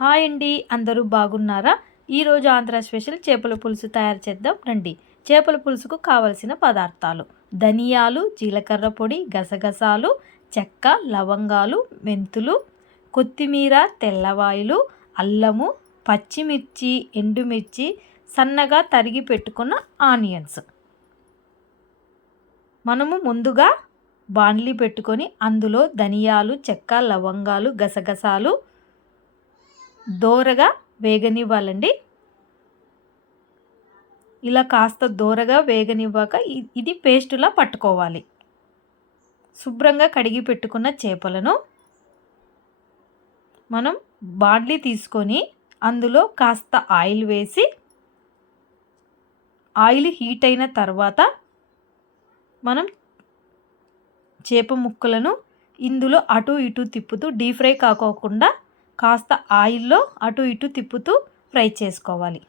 Hi అండి, అందరూ బాగున్నారా? ఈరోజు ఆంధ్ర స్పెషల్ చేపల పులుసు తయారు చేద్దాం రండి. చేపల పులుసుకు కావలసిన పదార్థాలు: ధనియాలు, జీలకర్ర పొడి, గసగసాలు, చెక్క, లవంగాలు, మెంతులు, కొత్తిమీర, తెల్లవాయిలు, అల్లము, పచ్చిమిర్చి, ఎండుమిర్చి, సన్నగా తరిగి పెట్టుకున్న ఆనియన్స్. మనము ముందుగా బాండ్లీ పెట్టుకొని అందులో ధనియాలు, చెక్క, లవంగాలు, గసగసాలు దోరగా వేగనివ్వాలండి. ఇలా కాస్త దోరగా వేగనివ్వాక ఇది పేస్టులా పట్టుకోవాలి. శుభ్రంగా కడిగి పెట్టుకున్న చేపలను మనం బాండ్లీ తీసుకొని అందులో కాస్త ఆయిల్ వేసి, ఆయిల్ హీట్ అయిన తర్వాత మనం చేప ముక్కలను ఇందులో అటు ఇటు తిప్పుతూ డీప్ ఫ్రై కాకోకుండా కాస్త ఆయిల్లో అటు ఇటు తిప్పుతూ ఫ్రై చేసుకోవాలి.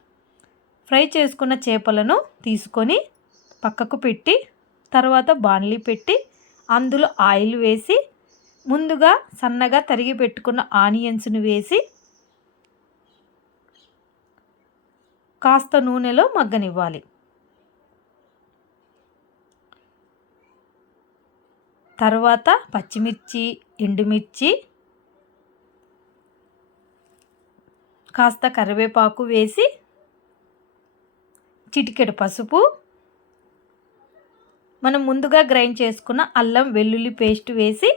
ఫ్రై చేసుకున్న చేపలను తీసుకొని పక్కకు పెట్టి తర్వాత బాండ్లీ పెట్టి అందులో ఆయిల్ వేసి ముందుగా సన్నగా తరిగి పెట్టుకున్న ఆనియన్స్ని వేసి కాస్త నూనెలో మగ్గనివ్వాలి. తర్వాత పచ్చిమిర్చి, ఎండుమిర్చి, కాస్త కరివేపాకు వేసి చిటికెడు పసుపు, మనం ముందుగా గ్రైండ్ చేసుకున్న అల్లం వెల్లుల్లి పేస్ట్ వేసి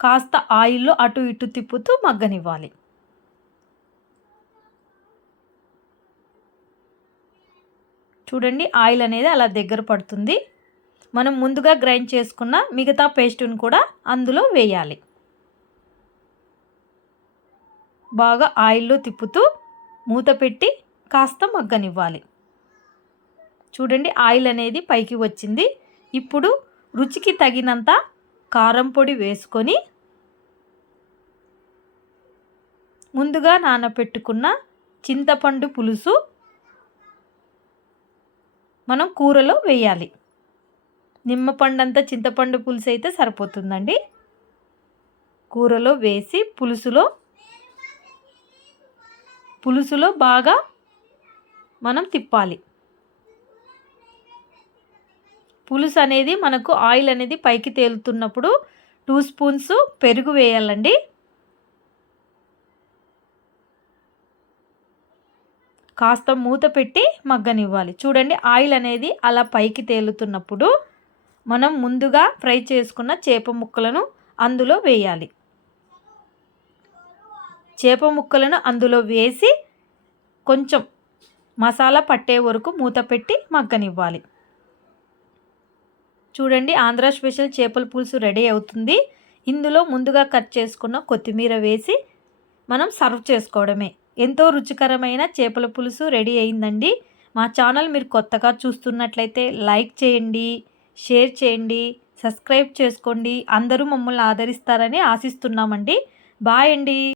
కాస్త ఆయిల్లో అటు ఇటు తిప్పుతూ మగ్గనివ్వాలి. చూడండి, ఆయిల్ అనేది అలా దగ్గర పడుతుంది. మనం ముందుగా గ్రైండ్ చేసుకున్న మిగతా పేస్టును కూడా అందులో వేయాలి. బాగా ఆయిల్లో తిప్పుతూ మూత పెట్టి కాస్త మగ్గనివ్వాలి. చూడండి, ఆయిల్ అనేది పైకి వచ్చింది. ఇప్పుడు రుచికి తగినంత కారం పొడి వేసుకొని ముందుగా నానబెట్టుకున్న చింతపండు పులుసు మనం కూరలో వేయాలి. నిమ్మపండంత చింతపండు పులుసు అయితే సరిపోతుందండి. కూరలో వేసి పులుసులో బాగా మనం తిప్పాలి. పులుసు అనేది మనకు ఆయిల్ అనేది పైకి తేలుతున్నప్పుడు 2 స్పూన్స్ పెరుగు వేయాలండి. కాస్త మూత పెట్టి మగ్గనివ్వాలి. చూడండి, ఆయిల్ అనేది అలా పైకి తేలుతున్నప్పుడు మనం ముందుగా ఫ్రై చేసుకున్న చేప ముక్కలను అందులో వేయాలి. చేప ముక్కలను అందులో వేసి కొంచెం మసాలా పట్టే వరకు మూత పెట్టి మగ్గనివ్వాలి. చూడండి, ఆంధ్ర స్పెషల్ చేపల పులుసు రెడీ అవుతుంది. ఇందులో ముందుగా కట్ చేసుకున్న కొత్తిమీర వేసి మనం సర్వ్ చేసుకోవడమే. ఎంతో రుచికరమైన చేపల పులుసు రెడీ అయిందండి. మా ఛానల్ మీరు కొత్తగా చూస్తున్నట్లయితే లైక్ చేయండి, షేర్ చేయండి, సబ్స్క్రైబ్ చేసుకోండి. అందరూ మమ్మల్ని ఆదరిస్తారని ఆశిస్తున్నామండి. బాయ్ అండి.